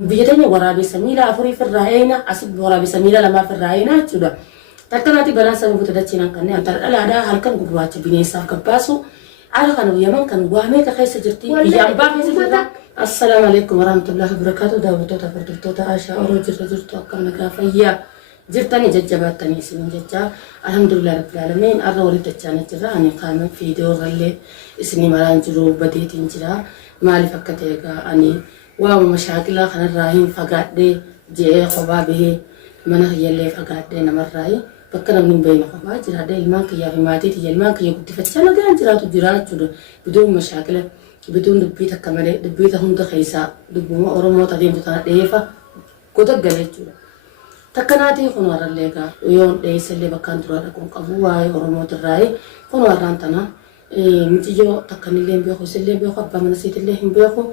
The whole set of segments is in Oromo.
بيتني ورابي سميلا أفري في الرهينة أسب ورابي سميلا لما في الرهينة جدا تكناتي بلاسا مبتدأتنا كني أنت الألا هل كان قبوات بنيسا كباسو على كانوا يمن كان وامي كخيس جرتي إجابة خيس جرتا السلام عليكم ورحمة الله وبركاته داوتوتا فردوتا عاشا أوروجر جرتو أكم نكافيا جرتني ججباتني سنين ججا الحمد لله رب العالمين أرى ولد تجانا جرا أني قام في دور غلي اسني مران جرو بديت جرا مالي فكتيغا أني واو مشاكل خنا الراهين فقاد دي جي خبابه من هي اللي فقاد دي نمر راهي فكنا من بين خبا جرا دي المان كيا في ماتي تي المان كيا قد فتشانا جرا جرا جرا بدون مشاكل بدون دبيتا كمالي دبيتا هم دخيسا دبوما أورمو تدين بتانا ديفا كوتا قلت جرا تكناتي خنوار الليغا ويون ديس اللي بكان ترى لكم قبواي أورمو تراي خنواران تنا متيجو تكني لين بيخو سلين بيخو أبا منسيت اللي هم بيخو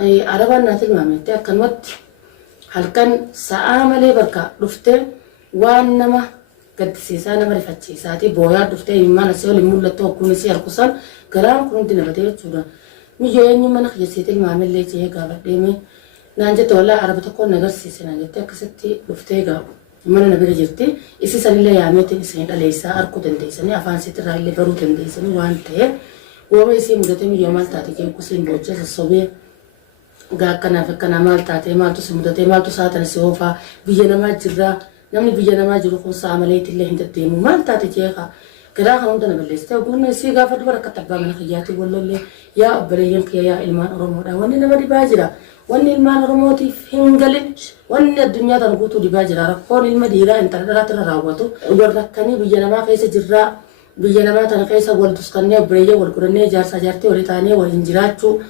أي عربان ناتل مامتة كنوت هل كان ساملي بركة رفته وانما قد سيسانا مرفت سيساتي بويا رفته يما نسيو لمولة تو كوني سيار كسان كلام كنت نبتيه تشورا ميجو يني من خيسيت المعامل اللي جيه قابل ديمي نانجة ولا عربة تكون نجار سيسنا جت كستي رفته قاب من نبي جرتي إسي سني اللي يعمتي إسني عليسا أركو دنديسني أفان سيتر اللي برو دنديسني وانته وما يسي مدته ميجو مال تاتي كي كسين بوجه الصبي gakana fakana mal tate mal to simudate mal to satana sofa biyana ma jirra namni biyana ma jiru khun saamalayt illah inta temu mal tate jeeqa kala khan undana balista gurna si gafad baraka tabba man khiyati wallahi ya abreyin qiya ilman oromo da wanni nabadi bajira wanni ilman oromoti hingalin wanni dunya tan gutu di bajira rakon ilma dira inta dara rawatu warrakani biyana ma kaysa jirra biyana ma tan kaysa wal tusqanne breya wal qurne jar sajarti walitane wal injirachu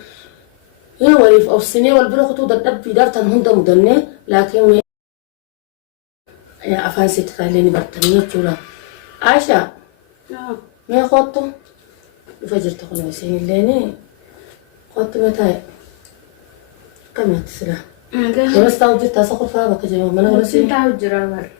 هي وريف أو السنة والبلوغ تو ضد في دارتن هندا مدنة لكن يا أفانسي تخليني برتنية تورا عايشة ما خطو فجر تخلو سين الليني خطو متى كم يتصل بس تاوجد تاسقط فيها بكجمع من ولا سين تاوجد رامر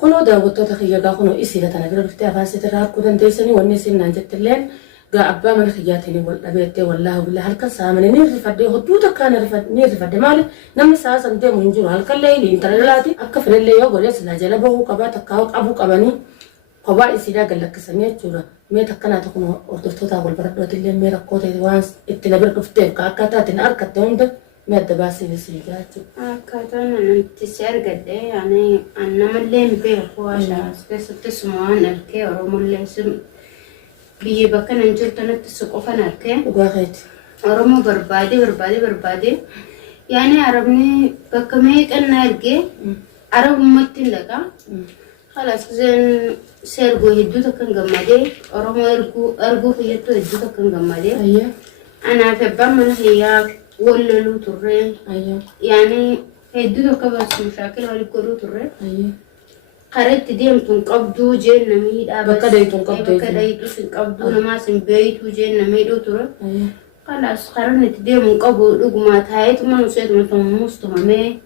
خلو ده وتو تخيل كأخنو إسي لا تنقل بفتح أفانسي ترى كودن تيسني والنسين نانجت اللين قا أبا من خياتني والأبيتي والله بالله هل كسامني نيرفدي هدوتا كان نيرفدي مالي نمي ساسا ندي منجور هل كالليلي انت رلاتي أكفر اللي يوغل يسلا جلبه قبا تكاوك أبو قباني قبا إسيدا قال لك سميت جورا مي تكنا تكون أردفتوتا والبردوات اللي مي رقوتي وانس اتلابر كفتيب كاكاتاتين أركت هند مي الدباسي بسيجاتي أكاتان انتسير قد يعني أنا ملين بيخو عشان سبيسة تسموان أركي ورمو اللي سم بيه بكن انجر تنت سقوفن أركي وقاخيت ورمو بربادي يعني عربني بكميك أنا أركي عرب ممتن لك خلاص زين سيرغو هدو تكن جمادي ورمو أرغو هيتو هدو تكن جمادي أيه أنا في بمن هي وللو ترين أيه يعني هدو تكبس مشاكل ولا كلو ترين أيه قررت ديم تنقبضو جين نميد بكداي تنقبضو بكداي تنقبضو نماس بيتو جين نميدو ترى أيه خلاص قررت ديم نقبضو لقمات هاي ثم نسيت من تموستو همي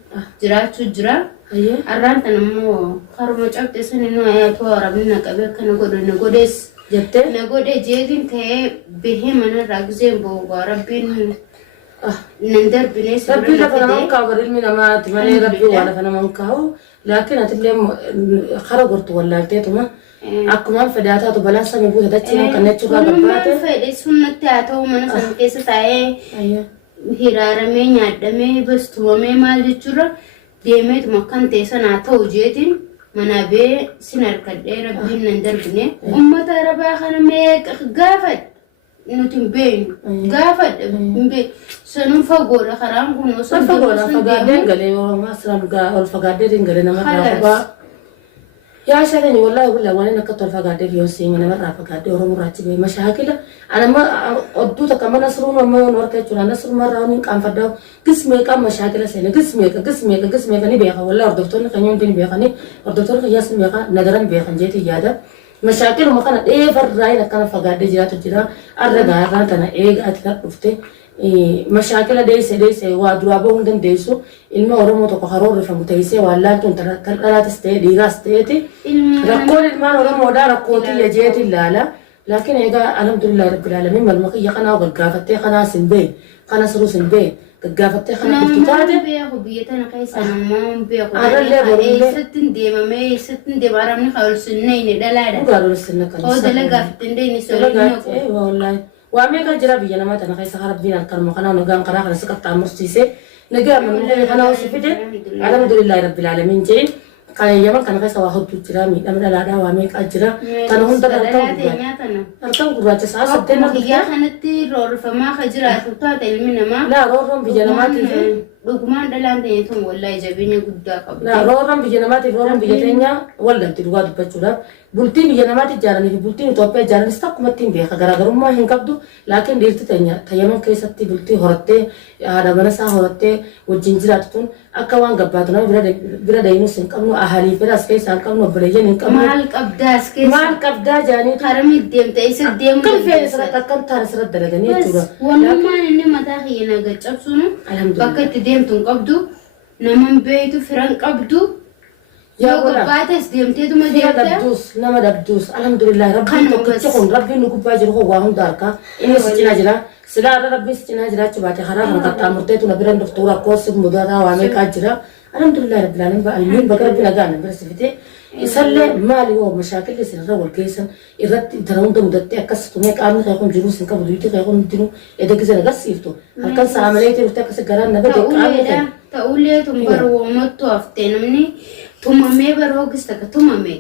جراتو جرا أيه أرانت نمو خرمو جبت سنة نو يا تو ربنا كبير كنا نقودس جبتة نقود جيدين كه بهم أنا راجزين بو ربين نندر بنيس ربي لفنا من كابر المنا ما تمني ربي ولا فنا من كاو لكن أتلم خرجت ولا تيتما أكمل فداتا تبلاس من بوده تجينا كنت شو كذا بعد فدي سنة تاتو من سنة كيس تاعي هيرارة مين يادمي بس تومي ما جتورا ديمت مكان تيسا ناتو جيتين منابع سنر كده ربي نندر بني ترى خنا ميك غافت نوتين بين غافت بين سنو فغورا خرام كنو سنو فغورا فغادين غلي وما سلام غا الفغادين غلي نما غافا يا شرني والله وانا نكتل فغادين يوسين نما فغادين ورم راتبي مشاكل انا ما ادوتا كمان نصرون ما نوركه نصر مره من كان فداو قسمي كان مشاكل سنه قسمي كني بيخا والله دكتور كان دين بيخني الدكتور ياس بيخا ندرن بيخن جيتي يادا مشاكل ما كان ايه فرراي كان فغادين جرات جرا الرغا رانتنا ايه اتلا دفتي مشاكل ديس وادرابو هندن ديسو ilma oromo to qaro rifam tayse wala tun tara teste diga steti rakol ilma oromo da rakoti yajeti lala lakin ega alhamdulillah rabbil alamin mal maqiya qana wal gafate qana sinbe qana suru sinbe gaggafattee kana bultu taate. Namoonni beeku biyya tana keessa namoonni beeku. Arallee borullee. Eessatti deemamee eessatti deemaramni ol sunnee inni dhalaadha. Dhugaa ol sunna kan. Oo dalagaafte indee inni soolii wallahi. Waa meeqa jira biyya namaa tana keessa harabbiin harkarma kanaa nagaan karaa kana si qaxxaamursiisee nagaa manummaa kanaa hosi fide alhamdulillahi rabbil aalamiin jedhin kan yaman kana keessa waa hedduu jira miidhama dhalaadhaa waa meeqa jira kana hunda harkaan gurraacha sa'a saddeet nama biyyaa kanatti roorrifamaa ka jiraatu taate ilmi namaa laa roorroon biyya namaatiif dhugumaan dhalaan ta'eetuun wallahi jabeenya guddaa qabu. Laa roorroon biyya namaatiif roorroon biyya teenyaa wal galti dhugaa dubbachuudhaaf bultiin biyya namaatiif ijaaranii fi bultiin Itoophiyaa ijaaranis takkumatti hin beeka garaagarummaa hin qabdu laakiin dhiirti teenya tayyaman keessatti bultii horattee haadha mana isaa horattee wajjin jiraatu tun akka waan gabbaatu nama bira daynus hin qabnu ahalii firas keessaa hin qabnu obboleeyyan hin qabnu maal qabdaas keessa maal qabdaa jaanii karamii deemta isa deemu kan feene sirratti akkam taane sirratti dalaganii jechuudha. Wanummaan inni mataa kiyya naga cabsuun bakka itti deemtu hin qabdu naman beeytu firan qabdu yoo gabbaates deemteetuma deemta nama dabduus alhamdulillah rabbiin tokkichi kun rabbiin nu gubbaa jiru kun waa hunda harkaa inni si cinaa jira silaa irra rabbiin si cinaa jiraachuu baate karaa kana qaxxaamurteetu na biran doktora koosif mudataa waa meeqaa jira alhamdulillah rabbil aalamiin ba'almiin bakka rabbi nagaa na bira si fite isallee maali yoo mashaakilli isinirra wal geessan irratti tana hunda mudattee akkas tumee qaamni kee kun jiru sin qabu duuti kee kun hundinuu edegisa nagarsiiftu halkan saamalee dhuftee akkas garaan naga qaamni kee ta'ullee tun bara woomattu haftee namni tumamee bara hoogis takka tumamee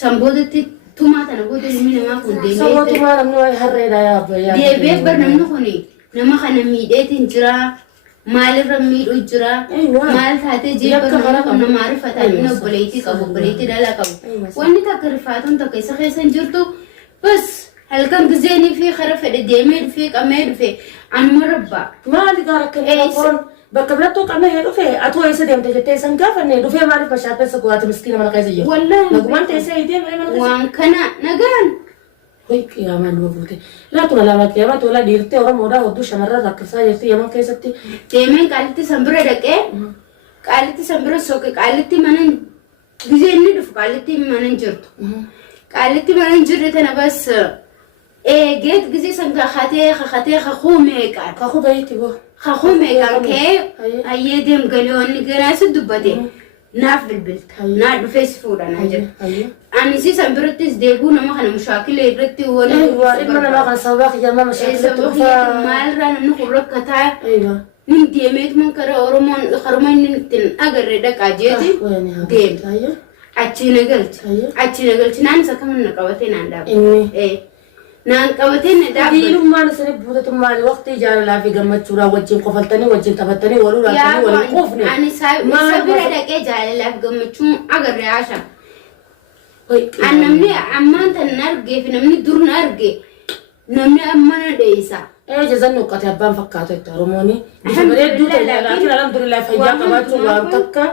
sanboodatti tumaa tana booda ilmi namaa kun deemee saboo tumaa namni waa'ee harreedha yaabbayyaa deebee bar namni kun nama kana miidheetiin jira maalirra miidhu jira maal taatee jeebar namni kun namaa rifataa inni obboleettii qabu obboleettii dhalaa qabu wanni takka rifaatuun takka isa keessan jirtu bas halkan gizeenii fi kara fedhe deemee dhufee qamee dhufee anuma rabbaa maali gaara kennaa koron bakka birattuu qabna hee dhufe atuu eessa deemte jettee san gaafanne dhufee maaliif bashaapessa gogaati miskiina mana keessa jiru wallahi nagumaan teessee hidee mana keessa waan kana nagaan hoy qiyaamaa nama buute laatuna lama qiyaamaa tola dhiirtee oromoodhaa hodduu shamarran rakkisaa jirti yaman keessatti deemeen qaalitti san bira dhaqee qaalitti san bira soqe qaalitti mana gizee inni dhufu qaalitti mana jirtu qaalitti mana jirre tana bas geet gizee san kakatee kakuumee qaal kakubeeyti boo kakuumee qaal kee ayyee deem galiyoonni ganaasi dubbate naaf bilbilta naa dhufee si fuudhanaa jira ani si san birattis deebuu nama kana mushaakilee irratti wani ilma namaa kana sababaa kiyyamaa mashaakilatti dhufaa maalirraa namni kun rakkataa nin deemeetuma kara oromoon karuma inni ittiin agarree dhaqaa jeeti deemta achii nagalchi naan isa kaman na qabatee naan dhaabate naan qabatee na dhaabate diinummaan isin buutatu maali waqtii jaalalaa fi gammachuudhaan wajjin qofaltanii wajjin taphattanii waluu laatanii waliin quufne ani isa bira dhaqee jaalalaa fi gammachuun agarree haasha an namni ammaan tan na argee fi namni dur na arge namni amma na dheeysa jazanni uqqate abbaan fakkaatu itti oromooni bifa bareedduu ta'e laakiin alhamdulillah fayyaa qabaachuun waan takka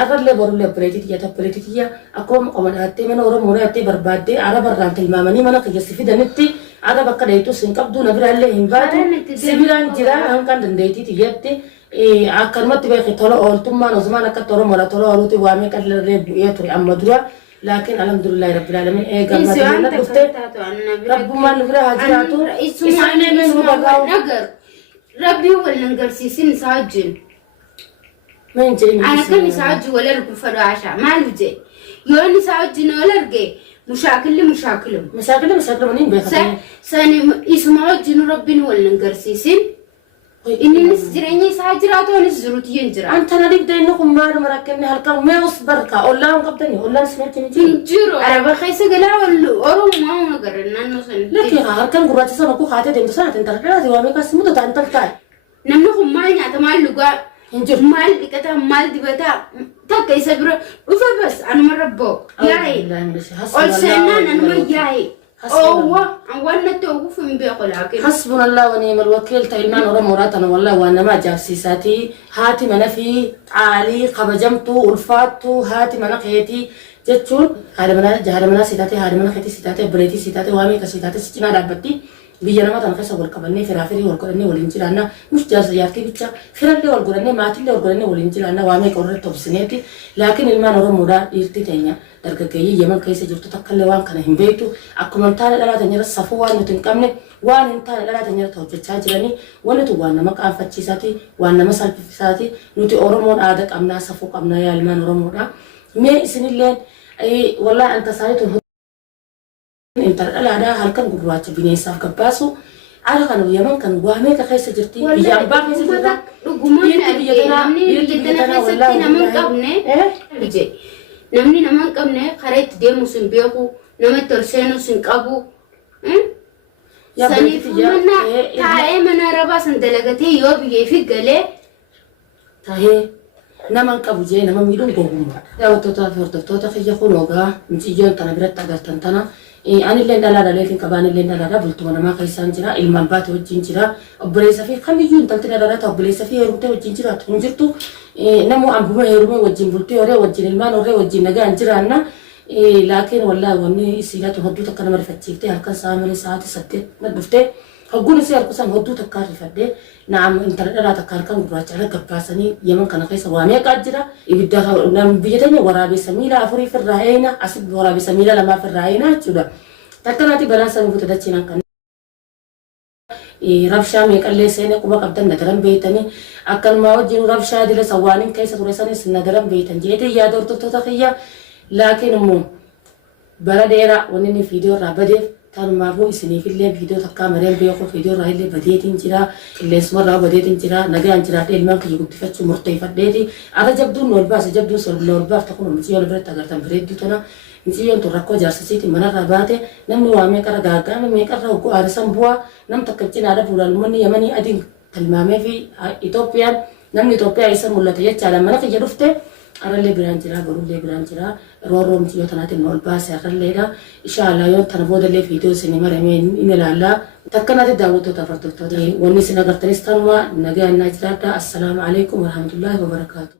arrallee borullee obboleetitiyya akkuma qoma dhaattee mana oromoo dhaattee barbaaddee arabarraan tilmaamanii mana kiyyassi fidanitti arra bakka dheeytus hin qabdu na biraallee hin baatu sibiilaan jira hanqan dandeettii tiyyatti akkanumatti beeki tola ooltummaan osumaan akkatti oromoodha tola ooluuti waamee qallarree bu'ee ture amma dura لكن الحمد لله رب العالمين ايه قال ما تقولنا دفتر رب ما نقرا هاجراتو اسمعني من نقر ربي هو اللي نقر سيسين ساجن ما ينجي انا كان ساجي ولا ركب فراشة ما لجي يوني ساجن ولا رجي مشاكل منين بيخطي ساني اسمعوا جن ربي هو اللي نقر سيسين إني نسجرني ساجرات ونسجروت ينجرا. أنت نريد دينكم ما مركبني هالكم ما يصبر كا ولا قبضني ولا سمعت نجي. ينجرو. أنا بخيس قلا ولا أروم ما هو نقرنا نوصل. لكن هالكم قرات سنة كو خاتة دين سنة تنتظر هذا وامي كاس مدة تنتظر. نمنهم مال نعت مال لقى. ينجر. مال بكتا مال دبتا. تك يسبر وفا بس أنا مربو. ياي. أول سنة أنا ما ياي. أنا توقف من بيقول لكن حسبنا الله ونعم الوكيل تلمان ورموراتنا والله وأنا ما جاب سيساتي هاتي من في عالي قبجمتو الفاتو هاتي من قيتي جتون هذا من سيتاتي هذا من قيتي سيتاتي بريتي سيتاتي وامي كسيتاتي سجنا دابتي بيجنا ما تنقص والقبلني فرافري والقرني والإنجيلانا مش جالس يارتي بيتشا فرالي والقرني ماتلي والقرني والإنجيلانا وامي قرر توبسنيتي لكن المان رمودا يرتي تانيا درجة يمن كيس جبت تكلم وان كان هم بيتو أكمل تال لا تنير الصفوان نتنكمني وان انتال لا تنير توجه تاجرني ونتو وانا مكان فتشيساتي وانا مسال فتشيساتي نتي أورمون عادك أمنا صفوك أمنا يا المان رمودا مي سن اللين أي والله أنت سايتو انت لا دا halkan gurwaacha bineensaaf gabbaasu ala kan yaman kan waamee ka keessa jirti biyaan baa keessa jirta dhugumaan biyya keessatti naman qabne namni naman qabne karaa itti deemu sin beeku namatti ol seenu sin qabu saniif manna taa'ee mana rabaa san dalagatee yoo biyyee fi galee taa'ee naman qabu jee nama miidhuun gogummaa daawwattoota fi hordoftoota kiyya kunoogaa miciyyoon tana biratti agartan tana أنا اللي ندلا لكن كمان اللي ندلا بلتوانا ما كيسان جرا المنبات وجين جرا أبليس في خم يجون تلتنا دلا تأبليس في هرمته وجين جرا تنجرتو نمو أبوه هرمه وجين بلتي وره وجين المان وره وجين نجا أنجرا أنا لكن والله وني سيلات هدو تكنا مرفتشيفته هالكن سامري ساعات ستة ندفته هقول سير كسان هدو تكار فده نعم إنترنت لا تكار كان براج على كباسني يمن كنا كيس وامي كاجرا يبدأ نام بيجتني ورابي سميلا أفوري في الرهينة أسد ورابي سميلا لما في الرهينة جدا تكنا تبلا سامي بتدچينا كان ربشا ميكالي سيني كوبا قبضن ندرم بيتني أكل ما وجين ربشا دل سوانين كيس تورساني سندرم بيتن جيتي يا دور تتخيا لكن مو برديرا ونني فيديو رابدي كان ما بو سني في اللي فيديو تكا مريم بيخو فيديو راي اللي بديتين جرا اللي اسمه را بديتين جرا نجا انجرا المن كي يقول تفتش مرتي فديتي هذا جبدو نورباس جبدو سول نورباس تكون مجيو لبرت اغرتن بريد تنا مجيو تركو جارسيتي من راباته نم وامي كرا غاغا مي كرا كو ارسم بوا نم تكتين على بولال مني يمني ادين كلمامه في ايثيوبيا نم ايثيوبيا يسمى ملته يچالا من كي يدفته أرلي برانجرا برولي برانجرا رورو متيو تناتي نول باس أرليدا إن شاء الله يوم تنبود اللي فيديو سينما رمين إن لا تكنا تداوتو تفرتو وني سنغرتنستان ونجا النجرة السلام عليكم ورحمة الله وبركاته.